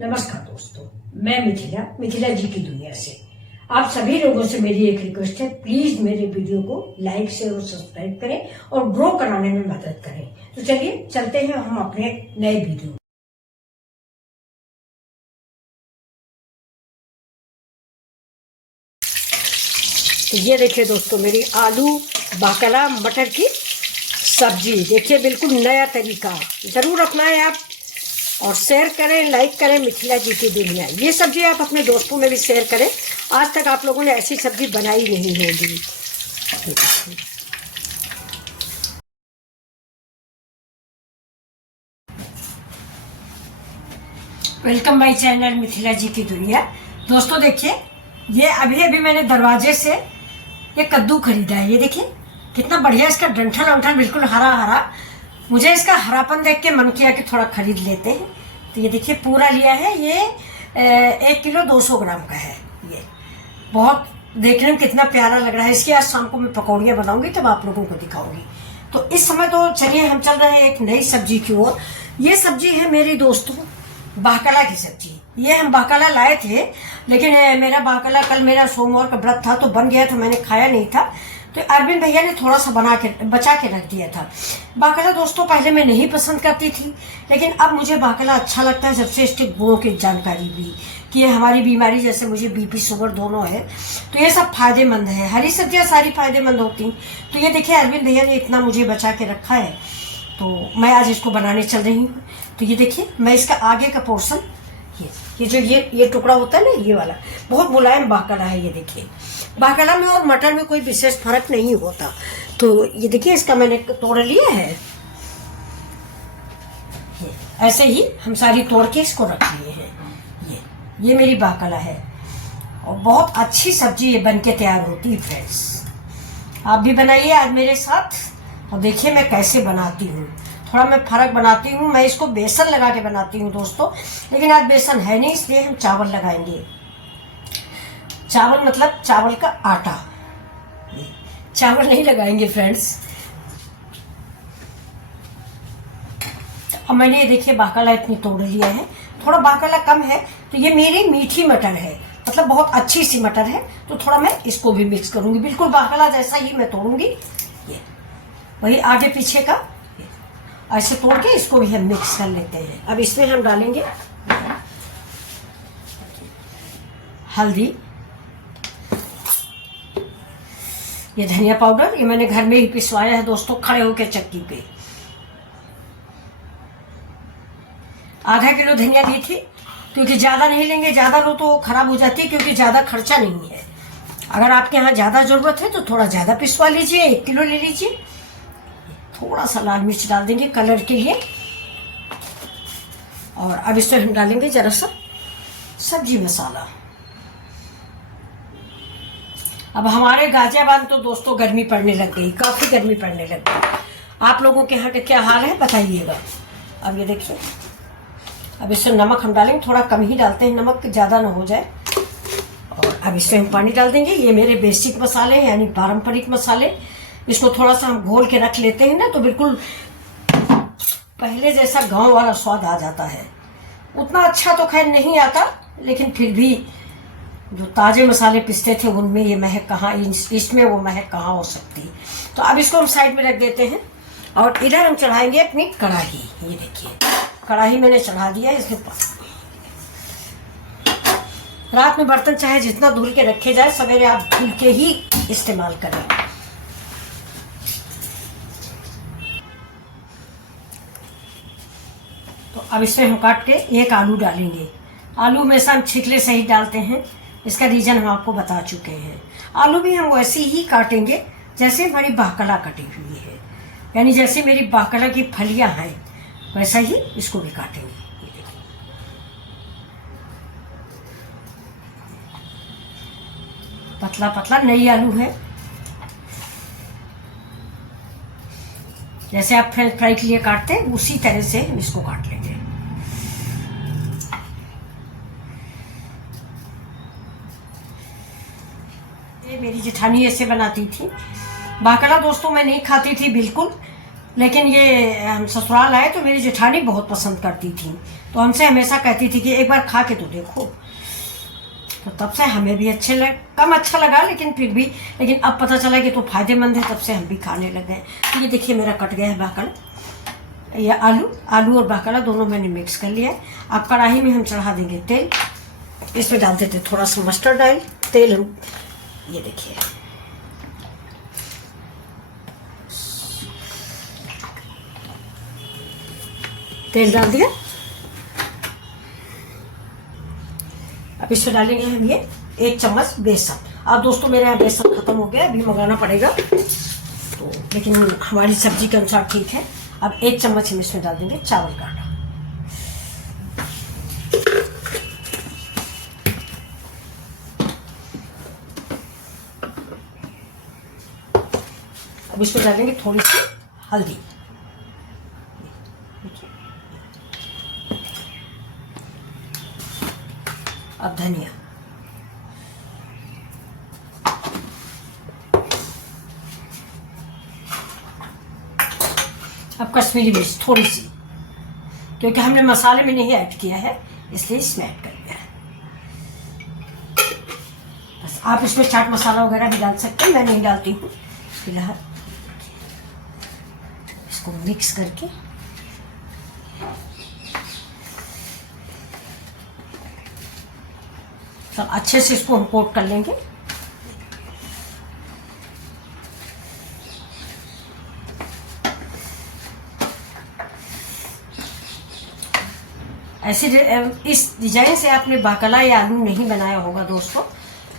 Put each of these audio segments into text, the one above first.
नमस्कार दोस्तों, मैं मिथिला जी की दुनिया से। आप सभी लोगों से मेरी एक रिक्वेस्ट है, प्लीज मेरे वीडियो को लाइक शेयर और सब्सक्राइब करें और ग्रो कराने में मदद करें। तो चलिए चलते हैं हम अपने नए वीडियो। तो ये देखिए दोस्तों, मेरी आलू बाकला मटर की सब्जी। देखिए बिल्कुल नया तरीका, जरूर अपनाएं आप और शेयर करें, लाइक करें मिथिला जी की दुनिया। ये सब्जी आप अपने दोस्तों में भी शेयर करें। आज तक आप लोगों ने ऐसी सब्जी बनाई नहीं होगी। वेलकम माय चैनल मिथिला जी की दुनिया। दोस्तों देखिए, ये अभी अभी मैंने दरवाजे से ये कद्दू खरीदा है। ये देखिए कितना बढ़िया इसका डंठल वंठल बिल्कुल हरा हरा। मुझे इसका हरापन देख के मन किया कि थोड़ा खरीद लेते हैं। तो ये देखिए पूरा लिया है। ये 1 किलो 200 ग्राम का है। ये बहुत देखने में कितना प्यारा लग रहा है। इसकी आज शाम को मैं पकौड़ियाँ बनाऊंगी, तब आप लोगों को दिखाऊंगी। तो इस समय तो चलिए हम चल रहे हैं एक नई सब्जी की ओर। ये सब्जी है मेरी दोस्तों बाकला की सब्जी। ये हम बाकला लाए थे, लेकिन मेरा बाकला कल मेरा सोमवार का व्रत था तो बन गया था, मैंने खाया नहीं था। तो अरविंद भैया ने थोड़ा सा बचा के रख दिया था। बाकला दोस्तों पहले मैं नहीं पसंद करती थी, लेकिन अब मुझे बाकला अच्छा लगता है जब से इसके गुणों की जानकारी हुई कि ये हमारी बीमारी, जैसे मुझे बीपी शुगर दोनों है, तो ये सब फायदेमंद है। हरी सब्जियां सारी फायदेमंद होती। तो ये देखिए अरविंद भैया ने इतना मुझे बचा के रखा है, तो मैं आज इसको बनाने चल रही हूँ। तो ये देखिए मैं इसका आगे का पोर्शन, ये जो ये टुकड़ा होता है ना, ये वाला बहुत मुलायम बाकला है। ये देखिए बाकला में और मटर में कोई विशेष फर्क नहीं होता। तो ये देखिए इसका मैंने तोड़ लिया है। ऐसे ही हम सारी तोड़ के इसको रख लिए हैं। ये मेरी बाकला है और बहुत अच्छी सब्जी ये बन के तैयार होती है फ्रेंड्स। आप भी बनाइए आज मेरे साथ और देखिए मैं कैसे बनाती हूँ। थोड़ा मैं फर्क बनाती हूँ, मैं इसको बेसन लगा के बनाती हूँ दोस्तों, लेकिन आज बेसन है नहीं, इसलिए हम चावल लगाएंगे। चावल मतलब चावल का आटा, चावल नहीं लगाएंगे फ्रेंड्स। अब मैंने ये देखिए बाकला इतनी तोड़ लिया है। थोड़ा बाकला कम है तो ये मेरी मीठी मटर है, मतलब बहुत अच्छी सी मटर है। तो थोड़ा मैं इसको भी मिक्स करूंगी, बिल्कुल बाकला जैसा ही मैं तोड़ूंगी। ये वही आगे पीछे का ऐसे तोड़ के इसको भी हम मिक्स कर लेते हैं। अब इसमें हम डालेंगे हल्दी, ये धनिया पाउडर, ये मैंने घर में ही पिसवाया है दोस्तों, खड़े होके चक्की पे। आधा किलो धनिया ली थी, क्योंकि ज्यादा नहीं लेंगे, ज्यादा लो तो खराब हो जाती है, क्योंकि ज्यादा खर्चा नहीं है। अगर आपके यहाँ ज्यादा जरूरत है तो थोड़ा ज्यादा पिसवा लीजिए, 1 किलो ले लीजिए। थोड़ा सा लाल मिर्च डाल देंगे कलर के लिए। और अब इसमें हम डालेंगे जरा सा सब्जी मसाला। अब हमारे गाजियाबाद तो दोस्तों गर्मी पड़ने लग गई, काफी गर्मी पड़ने लग गई। आप लोगों के यहाँ का क्या हाल है बताइएगा। अब ये देखिए, अब इसमें नमक हम डालेंगे, थोड़ा कम ही डालते हैं नमक, ज्यादा ना हो जाए। और अब इसमें हम पानी डाल देंगे। ये मेरे बेसिक मसाले हैं, यानी पारंपरिक मसाले। इसको थोड़ा सा हम घोल के रख लेते हैं ना, तो बिल्कुल पहले जैसा गांव वाला स्वाद आ जाता है। उतना अच्छा तो खैर नहीं आता, लेकिन फिर भी जो ताजे मसाले पिसते थे उनमें ये महक कहाँ, इसमें वो महक कहाँ हो सकती। तो अब इसको हम साइड में रख देते हैं और इधर हम चढ़ाएंगे अपनी कढ़ाई। ये देखिए कढ़ाई मैंने चढ़ा दिया है। इसके पास रात में बर्तन चाहे जितना धुल के रखे जाए, सवेरे आप धुल के ही इस्तेमाल करें। तो अब इसमें हम काट के एक आलू डालेंगे। आलू में से हम छिकले सही डालते हैं, इसका रीजन हम आपको बता चुके हैं। आलू भी हम वैसे ही काटेंगे जैसे हमारी बाकला कटी हुई है, यानी जैसे मेरी बाकला की फलियां हैं वैसा ही इसको भी काटेंगे। पतला पतला नई आलू है, जैसे आप फ्रेंच फ्राई के लिए काटते हैं उसी तरह से हम इसको काट लेंगे। ये मेरी जेठानी ऐसे बनाती थी। बाकला दोस्तों मैं नहीं खाती थी बिल्कुल, लेकिन ये हम ससुराल आए तो मेरी जेठानी बहुत पसंद करती थी। तो हमसे हमेशा कहती थी कि एक बार खा के तो देखो। तो तब से हमें भी कम अच्छा लगा, लेकिन फिर भी, लेकिन अब पता चला कि तो फायदेमंद है, तब से हम भी खाने लग गए। तो ये देखिए मेरा कट गया है बाकला, ये आलू और बाकला दोनों मैंने मिक्स कर लिया है। अब कढ़ाई में हम चढ़ा देंगे तेल, इसमें डाल देते थोड़ा सा मस्टर्ड ऑयल, तेल हम ये देखिए तेल डाल दिया। अब इसमें डालेंगे हम ये 1 चम्मच बेसन। अब दोस्तों मेरे यहाँ बेसन खत्म हो गया, अभी मंगाना पड़ेगा, तो लेकिन हमारी सब्जी के अनुसार ठीक है। अब 1 चम्मच हम इसमें डाल देंगे चावल का आटा। अब इसमें डालेंगे थोड़ी सी हल्दी, अब धनिया, अब कश्मीरी मिर्च थोड़ी सी, क्योंकि हमने मसाले में नहीं ऐड किया है इसलिए इसमें ऐड कर दिया है। बस आप इसमें चाट मसाला वगैरह भी डाल सकते हैं, मैं नहीं डालती हूँ। फिलहाल इसको मिक्स करके सब अच्छे से इसको हम कोट कर लेंगे। ऐसे इस डिजाइन से आपने बाकला या आलू नहीं बनाया होगा दोस्तों,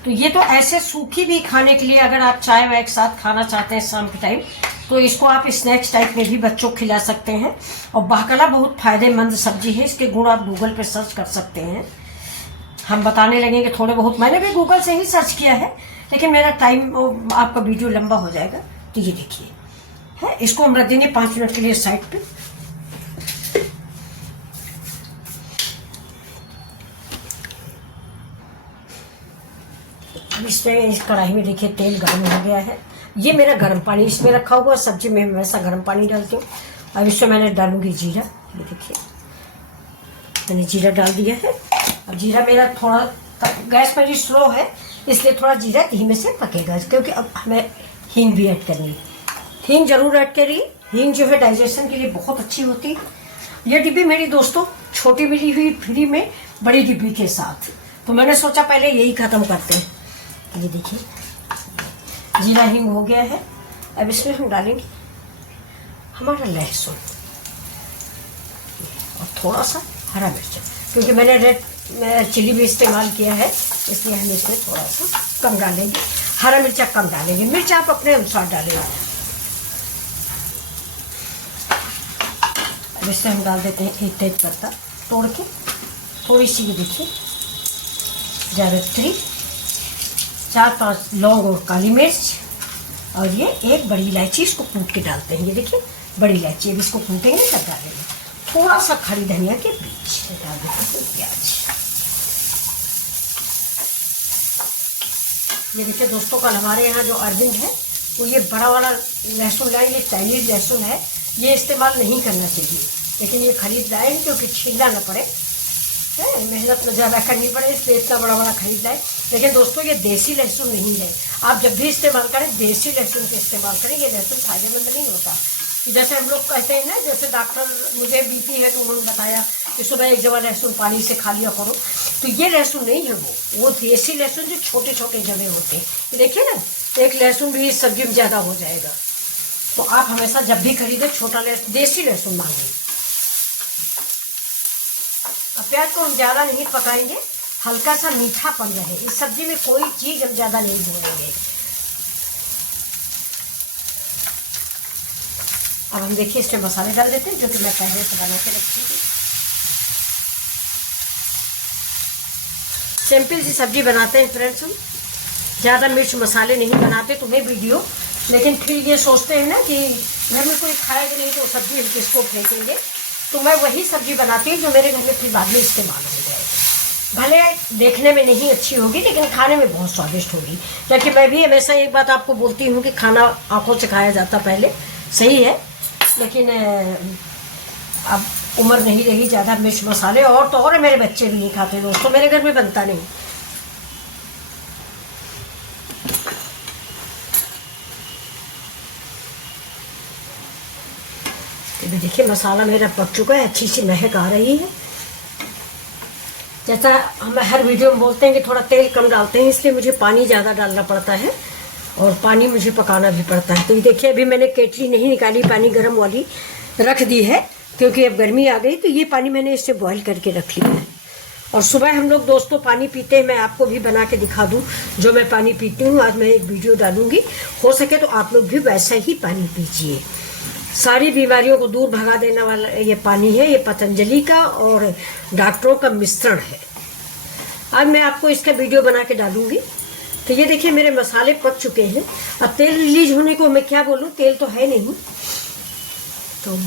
तो ये तो ऐसे सूखी भी खाने के लिए, अगर आप चाय वाय के साथ खाना चाहते हैं शाम के टाइम, तो इसको आप स्नैक्स टाइप में भी बच्चों को खिला सकते हैं। और बाकला बहुत फायदेमंद सब्जी है, इसके गुण आप गूगल पे सर्च कर सकते हैं। हम बताने लगेंगे थोड़े बहुत, मैंने भी गूगल से ही सर्च किया है, लेकिन मेरा टाइम आपका वीडियो लंबा हो जाएगा। तो ये देखिए है, इसको हम रख देंगे 5 मिनट के लिए साइड पे। अब इसमें इस कढ़ाई में देखिए तेल गर्म हो गया है। ये मेरा गर्म पानी इसमें रखा हुआ, सब्जी में हमेशा गर्म पानी डालती हूँ। अब इसमें मैंने डालूंगी जीरा, ये देखिए मैंने जीरा डाल दिया है। अब जीरा मेरा थोड़ा, गैस मेरी स्लो है इसलिए थोड़ा जीरा धीमे से पकेगा, क्योंकि अब हमें हींग भी ऐड करनी है। हींग जरूर ऐड करिए, हींग जो है डाइजेशन के लिए बहुत अच्छी होती है। ये डिब्बी मेरी दोस्तों छोटी मिली हुई फ्री में बड़ी डिब्बी के साथ, तो मैंने सोचा पहले यही खत्म करते हैं। ये देखिए जीरा हींग हो गया है। अब इसमें हम डालेंगे हमारा लहसुन और थोड़ा सा हरा मिर्च, क्योंकि मैंने रेड चिली भी इस्तेमाल किया है इसलिए हम इसमें थोड़ा सा कम डालेंगे। हरा मिर्चा कम डालेंगे, मिर्च आप अपने अनुसार डालेंगे। अब इसमें हम डाल देते हैं 1 तेज पत्ता तोड़ के, थोड़ी सी ये देखिए जावित्री, 4-5 लौंग और काली मिर्च, और ये 1 बड़ी इलायची, इसको कूट के डालते हैं। ये देखिए बड़ी इलायची, अब इसको कूटेंगे तब डालेंगे। थोड़ा सा खड़ी धनिया के बीच डाल देते हैं प्याज। ये देखिए दोस्तों, कल हमारे यहाँ जो अरविंद है वो ये बड़ा वाला लहसुन लाए, ये चाइनीज लहसुन है, ये इस्तेमाल नहीं करना चाहिए, लेकिन ये खरीद लाए हैं क्योंकि छीलना न पड़े, मेहनत न ज़्यादा करनी पड़े, इसलिए इतना बड़ा बड़ा खरीद लाए। लेकिन दोस्तों ये देसी लहसुन नहीं है, आप जब भी इस्तेमाल करें देसी लहसुन का इस्तेमाल करें। ये लहसुन फायदेमंद नहीं होता। जैसे हम लोग कहते हैं ना, जैसे डॉक्टर, मुझे बीपी है तो उन्होंने बताया कि सुबह 1 जवा लहसुन पानी से खा लिया करो, तो ये लहसुन नहीं है, वो देसी लहसुन जो छोटे छोटे जवे होते हैं। देखिए ना, 1 लहसुन भी इस सब्जी में ज़्यादा हो जाएगा। तो आप हमेशा जब भी खरीदें छोटा देसी लहसुन मांगें। अब प्याज को हम ज़्यादा नहीं पकाएंगे, हल्का सा मीठापन रहे इस सब्जी में, कोई चीज़ हम ज़्यादा नहीं भूनेंगे। अब हम देखिए इसमें मसाले डाल देते हैं जो कि मैं पहले से बना के रखी थी। सिंपल सी सब्जी बनाते हैं फ्रेंड्स, हम ज़्यादा मिर्च मसाले नहीं बनाते, तुम्हें वीडियो, लेकिन फिर ये सोचते हैं ना कि घर में कोई खाएगा नहीं तो सब्जी हम किसको फेंकेंगे, तो मैं वही सब्जी बनाती हूँ जो मेरे घर में फिर बाद में इस्तेमाल हो जाए। भले देखने में नहीं अच्छी होगी लेकिन खाने में बहुत स्वादिष्ट होगी। क्योंकि मैं भी हमेशा एक बात आपको बोलती हूँ कि खाना आंखों से खाया जाता पहले, सही है, लेकिन अब उम्र नहीं रही ज़्यादा मिर्च मसाले, और तो और मेरे बच्चे भी नहीं खाते दोस्तों, मेरे घर में बनता नहीं। तो देखिए मसाला मेरा पक चुका है, अच्छी सी महक आ रही है। जैसा हम हर वीडियो में बोलते हैं कि थोड़ा तेल कम डालते हैं, इसलिए मुझे पानी ज़्यादा डालना पड़ता है और पानी मुझे पकाना भी पड़ता है। तो ये देखिए अभी मैंने केटली नहीं निकाली, पानी गर्म वाली रख दी है, क्योंकि अब गर्मी आ गई। तो ये पानी मैंने इससे बॉईल करके रख लिया है। और सुबह हम लोग दोस्तों पानी पीते हैं, मैं आपको भी बना के दिखा दूँ जो मैं पानी पीती हूँ। आज मैं एक वीडियो डालूंगी, हो सके तो आप लोग भी वैसा ही पानी पीजिए। सारी बीमारियों को दूर भगा देने वाला ये पानी है, ये पतंजलि का और डॉक्टरों का मिश्रण है। आज मैं आपको इसका वीडियो बना के डालूंगी। तो ये देखिए मेरे मसाले पक चुके हैं। अब तेल रिलीज होने को मैं क्या बोलूँ, तेल तो है नहीं, तो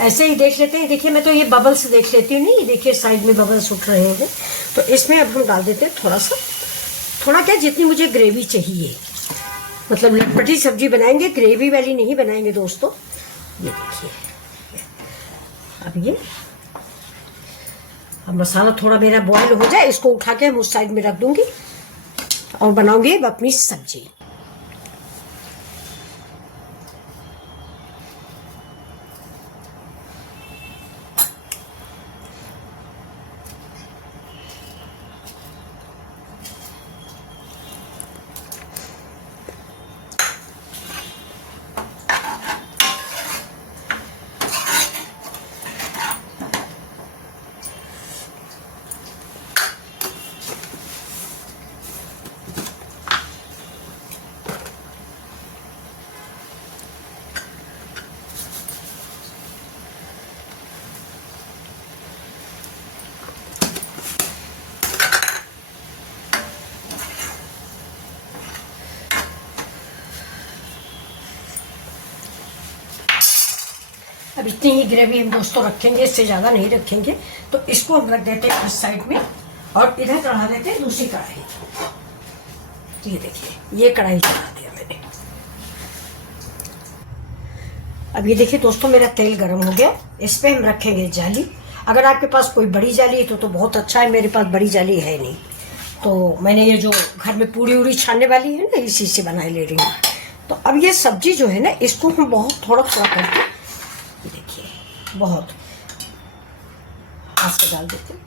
ऐसे ही देख लेते हैं। देखिए मैं तो ये बबल्स देख लेती हूँ, नहीं ये देखिए साइड में बबल्स उठ रहे हैं। तो इसमें अब हम डाल देते हैं थोड़ा सा, थोड़ा क्या जितनी मुझे ग्रेवी चाहिए, मतलब लटपटी सब्जी बनाएंगे, ग्रेवी वाली नहीं बनाएंगे दोस्तों। ये देखिए अब मसाला थोड़ा मेरा बॉयल हो जाए, इसको उठा के हम उस साइड में रख दूंगी और बनाऊंगी अब अपनी सब्जी। अब इतनी ही ग्रेवी हम दोस्तों रखेंगे, इससे ज़्यादा नहीं रखेंगे। तो इसको हम रख देते हैं इस साइड में और इधर चढ़ा देते हैं दूसरी कढ़ाई। ये देखिए ये कढ़ाई चढ़ा दिया मैंने। अब ये देखिए दोस्तों मेरा तेल गर्म हो गया, इस पर हम रखेंगे जाली। अगर आपके पास कोई बड़ी जाली है तो बहुत अच्छा है, मेरे पास बड़ी जाली है नहीं, तो मैंने ये जो घर में पूड़ी उड़ी छानने वाली है ना, इसी से बना ले रही हूँ। तो अब ये सब्जी जो है ना, इसको हम बहुत थोड़ा थोड़ा करके, देखिए बहुत हाथ से डाल देते हैं।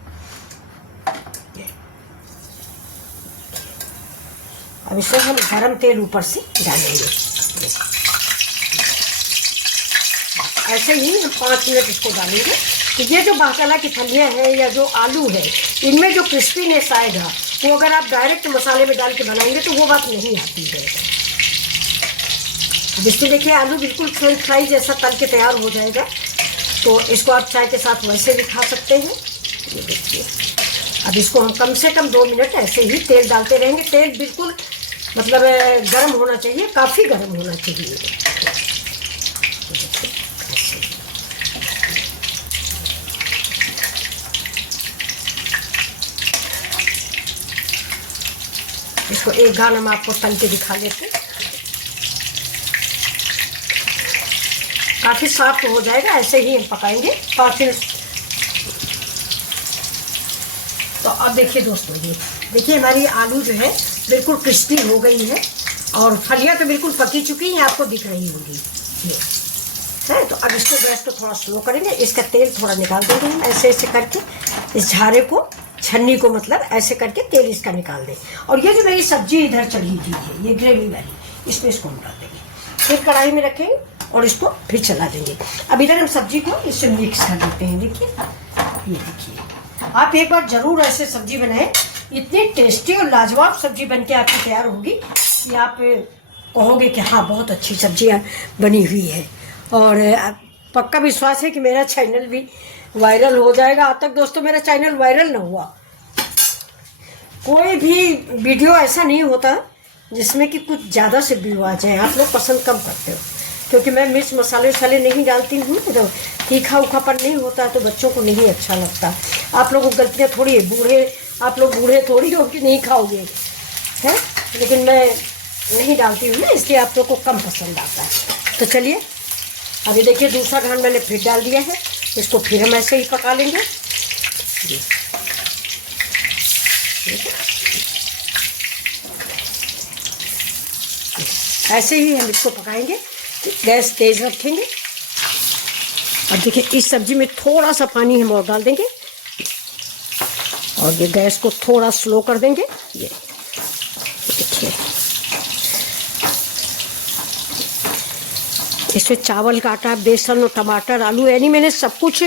अब इसे हम गरम तेल ऊपर से डालेंगे, ऐसे ही हम 5 मिनट इसको डालेंगे। तो ये जो बासला की फलियाँ हैं या जो आलू है, इनमें जो क्रिस्पीनेस आएगा वो अगर आप डायरेक्ट मसाले में डाल के बनाएंगे तो वो बात नहीं आती है। जिससे देखिए आलू बिल्कुल फ्रेंच फ्राई जैसा तल के तैयार हो जाएगा। तो इसको आप चाय के साथ वैसे भी खा सकते हैं। ये देखिए अब इसको हम कम से कम 2 मिनट ऐसे ही तेल डालते रहेंगे। तेल बिल्कुल मतलब गर्म होना चाहिए, काफ़ी गर्म होना चाहिए। इसको एक घाल हम आपको तल के दिखा देते हैं। काफ़ी सॉफ्ट हो जाएगा, ऐसे ही हम पकाएंगे 5 मिनट। तो अब देखिए दोस्तों, ये देखिए हमारी आलू जो है बिल्कुल क्रिस्पी हो गई है और फलियाँ तो बिल्कुल पकी चुकी हैं, आपको दिख रही होगी ये है। तो अब इसको गैस को थोड़ा स्लो करेंगे, इसका तेल थोड़ा निकाल देंगे हम ऐसे ऐसे करके, इस झारे को छन्नी को मतलब ऐसे करके तेल इसका निकाल दें। और ये जो मेरी सब्जी इधर चढ़ी हुई है ये ग्रेवी वाली, इसमें इसको हम डाल देंगे, फिर कढ़ाई में रखेंगे और इसको फिर चला देंगे। अब इधर हम सब्जी को इससे मिक्स कर देते हैं। देखिए ये देखिए आप एक बार ज़रूर ऐसे सब्जी बनाएं, इतनी टेस्टी और लाजवाब सब्जी बन के आपकी तैयार होगी कि आप कहोगे कि हाँ बहुत अच्छी सब्जियाँ बनी हुई है। और पक्का विश्वास है कि मेरा चैनल भी वायरल हो जाएगा। आज तक दोस्तों मेरा चैनल वायरल ना हुआ, कोई भी वीडियो ऐसा नहीं होता जिसमें कि कुछ ज़्यादा से व्यू आ जाए। आप लोग पसंद कम करते हो क्योंकि मैं मिर्च मसाले वसाले नहीं डालती हूँ, तो तीखा उखापन नहीं होता तो बच्चों को नहीं अच्छा लगता। आप लोगों को गलतियाँ थोड़ी है, बूढ़े आप लोग बूढ़े थोड़ी हो कि नहीं खाओगे हैं, लेकिन मैं नहीं डालती हूँ ना, इसलिए आप लोग को कम पसंद आता है। तो चलिए अभी देखिए दूसरा घान मैंने फिर डाल दिया है इसको फिर हम ऐसे ही पका लेंगे। ऐसे ही हम इसको पकाएंगे, गैस तेज रखेंगे। अब देखिए इस सब्जी में थोड़ा सा पानी हम और डाल देंगे और ये गैस को थोड़ा स्लो कर देंगे। ये देखिए इसमें चावल का आटा, बेसन और टमाटर, आलू, यानी मैंने सब कुछ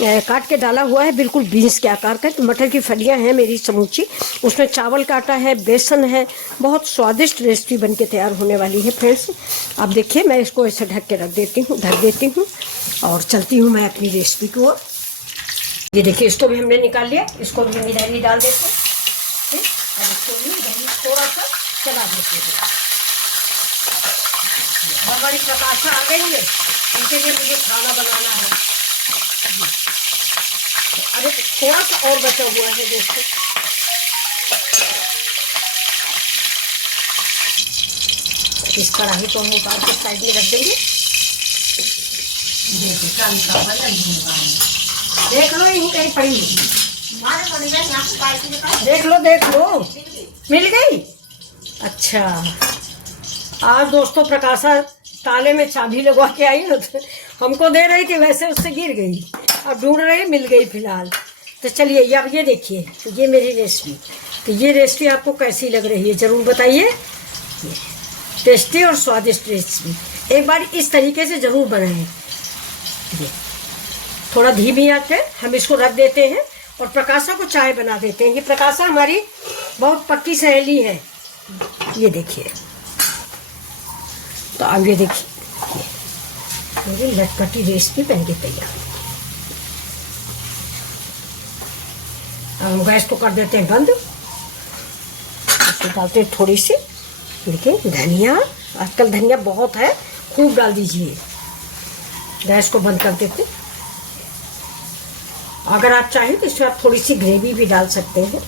काट के डाला हुआ है, बिल्कुल बीन्स के आकार का। मटर की फलियां हैं मेरी समूची, उसमें चावल का आटा है, बेसन है। बहुत स्वादिष्ट रेसिपी बन के तैयार होने वाली है फ्रेंड्स। अब देखिए मैं इसको ऐसे ढक के ढक देती हूँ और चलती हूँ मैं अपनी रेसिपी की ओर। ये देखिए इसको भी हमने निकाल लिया, इसको भी हम इधर ही डाल देते हैं। अब इसको भी थोड़ा सा चला देते हैं। हमारी प्रकाशा आ गई है, इनके लिए मुझे खाना बनाना है। अरे थोड़ा सा और बचा हुआ है दोस्तों। इस कढ़ाई को हम उतार के साइड में रख देंगे। देख लो यहीं कहीं पड़ी, देख लो मिल गई। अच्छा आज दोस्तों प्रकाशा ताले में चाबी लगवा के आई ना, तो हमको दे रही थी, वैसे उससे गिर गई। अब ढूंढ रही, मिल गई फिलहाल। तो चलिए अब ये देखिए, ये मेरी रेसिपी। तो ये रेसिपी आपको कैसी लग रही है ज़रूर बताइए। टेस्टी और स्वादिष्ट रेसिपी एक बार इस तरीके से ज़रूर बनाएं। ये थोड़ा धीमी आंच पे हम इसको रख देते हैं और प्रकाशा को चाय बना देते हैं। ये प्रकाशा हमारी बहुत पक्की सहेली है। ये देखिए, तो अब ये देखिए मेरी लटपटी रेसिपी बन के तैयार। अब हम गैस को कर देते हैं बंद। इसको डालते हैं थोड़ी सी, देखिए धनिया, आजकल धनिया बहुत है, खूब डाल दीजिए। गैस को बंद कर देते। अगर आप चाहें तो इसमें आप थोड़ी सी ग्रेवी भी डाल सकते हैं।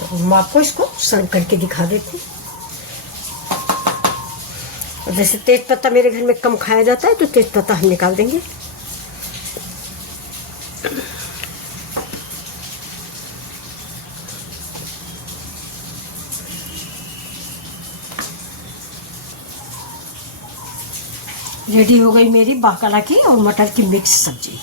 तो हम आपको इसको सर्व करके दिखा देते हैं। जैसे तेज पत्ता मेरे घर में कम खाया जाता है, तो तेज पत्ता हम निकाल देंगे। रेडी हो गई मेरी बाकला की और मटर की मिक्स सब्जी।